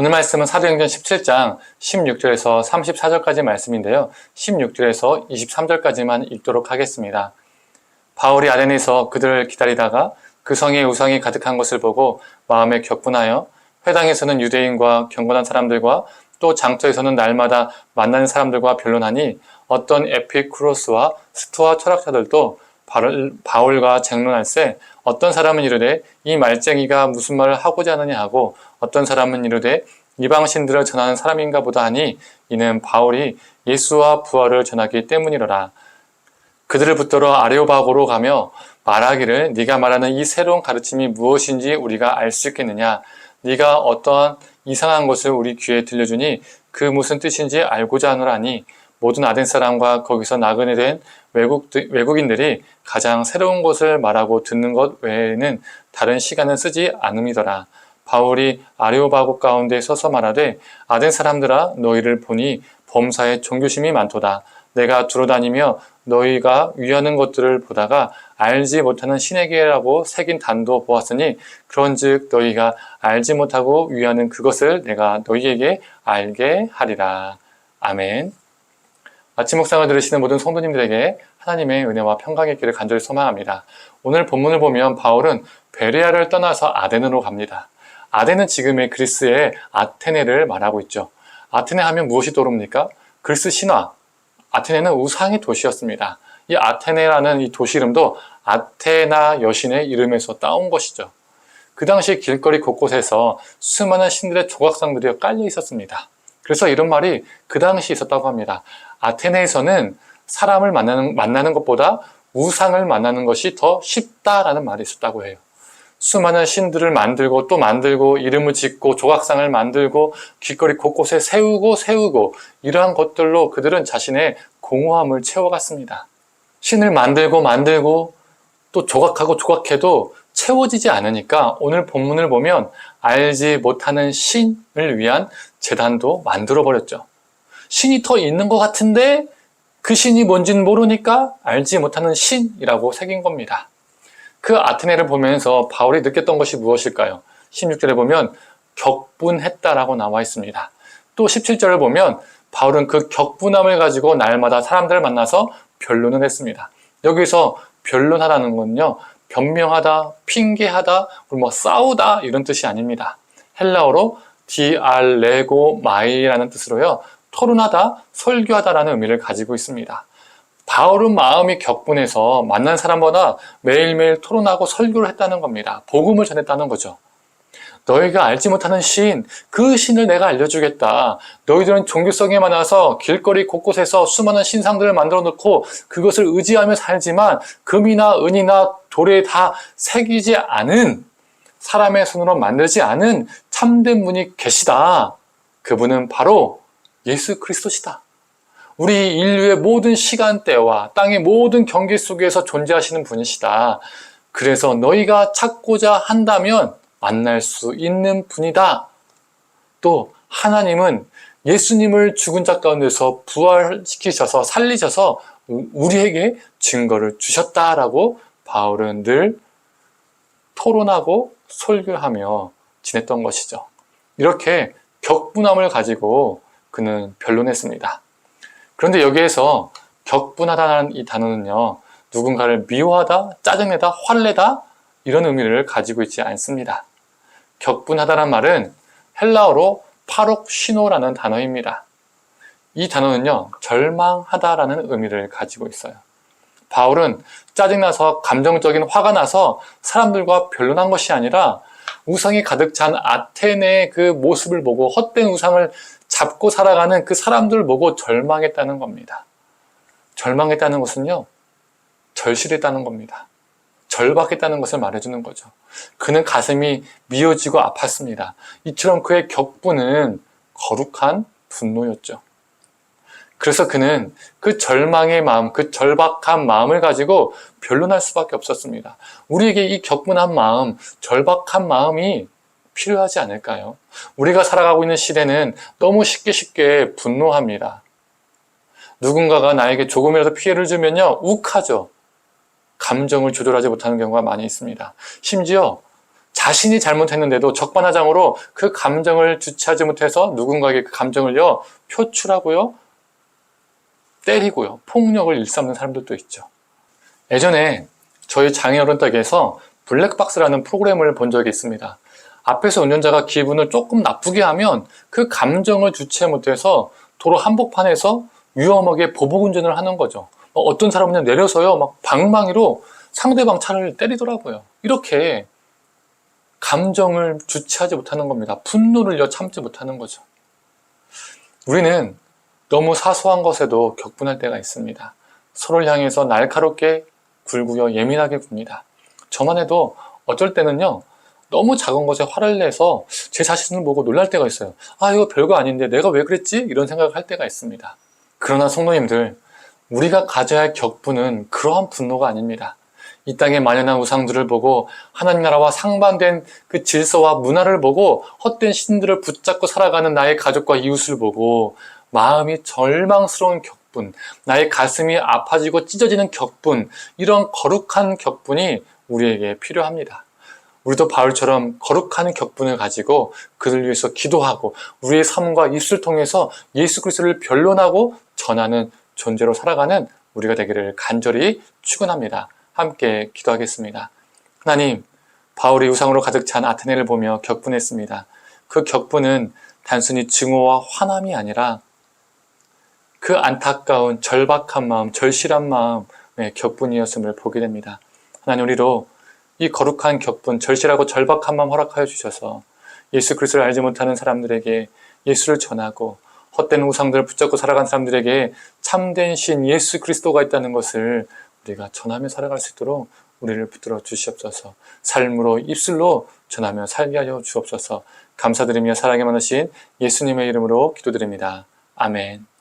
오늘 말씀은 사도행전 17장 16절에서 34절까지 말씀인데요. 16절에서 23절까지만 읽도록 하겠습니다. 바울이 아덴에서 그들을 기다리다가 그 성에 우상이 가득한 것을 보고 마음에 격분하여 회당에서는 유대인과 경건한 사람들과 또 장터에서는 날마다 만나는 사람들과 변론하니 어떤 에피쿠로스와 스토아 철학자들도 바울과 쟁론할세 어떤 사람은 이르되 이 말쟁이가 무슨 말을 하고자 하느냐 하고 어떤 사람은 이르되 이방신들을 전하는 사람인가 보다 하니 이는 바울이 예수와 부활을 전하기 때문이로라. 그들을 붙들어 아레오바고로 가며 말하기를 네가 말하는 이 새로운 가르침이 무엇인지 우리가 알 수 있겠느냐. 네가 어떠한 이상한 것을 우리 귀에 들려주니 그 무슨 뜻인지 알고자 하노라니 모든 아덴 사람과 거기서 나그네 된 외국인들이 가장 새로운 것을 말하고 듣는 것 외에는 다른 시간을 쓰지 않음이더라. 바울이 아레오바고 가운데 서서 말하되 아덴 사람들아 너희를 보니 범사에 종교심이 많도다. 내가 두루다니며 너희가 위하는 것들을 보다가 알지 못하는 신에게라고 새긴 단도 보았으니 그런즉 너희가 알지 못하고 위하는 그것을 내가 너희에게 알게 하리라. 아멘. 아침 묵상을 들으시는 모든 성도님들에게 하나님의 은혜와 평강이 있기를 간절히 소망합니다. 오늘 본문을 보면 바울은 베레아를 떠나서 아덴으로 갑니다. 아덴은 지금의 그리스의 아테네를 말하고 있죠. 아테네 하면 무엇이 떠오릅니까? 그리스 신화. 아테네는 우상의 도시였습니다. 이 아테네라는 이 도시 이름도 아테나 여신의 이름에서 따온 것이죠. 그 당시 길거리 곳곳에서 수많은 신들의 조각상들이 깔려 있었습니다. 그래서 이런 말이 그 당시 있었다고 합니다. 아테네에서는 사람을 만나는 것보다 우상을 만나는 것이 더 쉽다라는 말이 있었다고 해요. 수많은 신들을 만들고 또 만들고 이름을 짓고 조각상을 만들고 길거리 곳곳에 세우고 이러한 것들로 그들은 자신의 공허함을 채워갔습니다. 신을 만들고 또 조각해도 채워지지 않으니까 오늘 본문을 보면 알지 못하는 신을 위한 제단도 만들어버렸죠. 신이 더 있는 것 같은데 그 신이 뭔지는 모르니까 알지 못하는 신이라고 새긴 겁니다. 그 아테네를 보면서 바울이 느꼈던 것이 무엇일까요? 16절에 보면 격분했다라고 나와 있습니다. 또 17절을 보면 바울은 그 격분함을 가지고 날마다 사람들을 만나서 변론을 했습니다. 여기서 변론하라는 건요, 변명하다, 핑계하다, 그리고 싸우다 이런 뜻이 아닙니다. 헬라어로 디알레고마이라는 뜻으로요, 토론하다, 설교하다라는 의미를 가지고 있습니다. 바울은 마음이 격분해서 만난 사람보다 매일매일 토론하고 설교를 했다는 겁니다. 복음을 전했다는 거죠. 너희가 알지 못하는 신, 그 신을 내가 알려주겠다. 너희들은 종교성에 많아서 길거리 곳곳에서 수많은 신상들을 만들어 놓고 그것을 의지하며 살지만 금이나 은이나 돌에 다 새기지 않은, 사람의 손으로 만들지 않은 참된 분이 계시다. 그분은 바로 예수 그리스도시다. 우리 인류의 모든 시간대와 땅의 모든 경계 속에서 존재하시는 분이시다. 그래서 너희가 찾고자 한다면 만날 수 있는 분이다. 또 하나님은 예수님을 죽은 자 가운데서 부활시키셔서 살리셔서 우리에게 증거를 주셨다라고 바울은 늘 토론하고 설교하며 지냈던 것이죠. 이렇게 격분함을 가지고 그는 변론했습니다. 그런데 여기에서 격분하다는 이 단어는요, 누군가를 미워하다, 짜증내다, 화내다 이런 의미를 가지고 있지 않습니다. 격분하다란 말은 헬라어로 파록시노라는 단어입니다. 이 단어는요, 절망하다라는 의미를 가지고 있어요. 바울은 짜증나서 감정적인 화가 나서 사람들과 변론한 것이 아니라 우상이 가득 찬 아테네의 그 모습을 보고 헛된 우상을 잡고 살아가는 그 사람들을 보고 절망했다는 겁니다. 절망했다는 것은요, 절실했다는 겁니다. 절박했다는 것을 말해주는 거죠. 그는 가슴이 미어지고 아팠습니다. 이처럼 그의 격분은 거룩한 분노였죠. 그래서 그는 그 절망의 마음, 그 절박한 마음을 가지고 변론할 수밖에 없었습니다. 우리에게 이 격분한 마음, 절박한 마음이 필요하지 않을까요? 우리가 살아가고 있는 시대는 너무 쉽게 분노합니다. 누군가가 나에게 조금이라도 피해를 주면요, 욱하죠. 감정을 조절하지 못하는 경우가 많이 있습니다. 심지어 자신이 잘못했는데도 적반하장으로 그 감정을 주체하지 못해서 누군가에게 그 감정을요, 표출하고요, 때리고요, 폭력을 일삼는 사람들도 있죠. 예전에 저희 장애어른 댁에서 블랙박스라는 프로그램을 본 적이 있습니다. 앞에서 운전자가 기분을 조금 나쁘게 하면 그 감정을 주체 못해서 도로 한복판에서 위험하게 보복 운전을 하는 거죠. 어떤 사람은 내려서요, 막 방망이로 상대방 차를 때리더라고요. 이렇게 감정을 주체하지 못하는 겁니다. 분노를 참지 못하는 거죠. 우리는 너무 사소한 것에도 격분할 때가 있습니다. 서로를 향해서 날카롭게 굴고요, 예민하게 굽니다. 저만 해도 어쩔 때는요, 너무 작은 것에 화를 내서 제 자신을 보고 놀랄 때가 있어요. 아, 이거 별거 아닌데 내가 왜 그랬지? 이런 생각을 할 때가 있습니다. 그러나 성도님들, 우리가 가져야 할 격분은 그러한 분노가 아닙니다. 이 땅에 만연한 우상들을 보고 하나님 나라와 상반된 그 질서와 문화를 보고 헛된 신들을 붙잡고 살아가는 나의 가족과 이웃을 보고 마음이 절망스러운 격분, 나의 가슴이 아파지고 찢어지는 격분, 이런 거룩한 격분이 우리에게 필요합니다. 우리도 바울처럼 거룩한 격분을 가지고 그들 위해서 기도하고 우리의 삶과 입술 통해서 예수 그리스도를 변론하고 전하는 존재로 살아가는 우리가 되기를 간절히 축원합니다. 함께 기도하겠습니다. 하나님, 바울이 우상으로 가득 찬 아테네를 보며 격분했습니다. 그 격분은 단순히 증오와 화남이 아니라 그 안타까운 절박한 마음, 절실한 마음의 격분이었음을 보게 됩니다. 하나님, 우리로 이 거룩한 격분, 절실하고 절박한 마음 허락하여 주셔서 예수 그리스도를 알지 못하는 사람들에게 예수를 전하고 헛된 우상들을 붙잡고 살아간 사람들에게 참된 신 예수 그리스도가 있다는 것을 우리가 전하며 살아갈 수 있도록 우리를 붙들어 주시옵소서. 삶으로 입술로 전하며 살게 하여 주옵소서. 감사드리며 사랑이 많으신 예수님의 이름으로 기도드립니다. 아멘.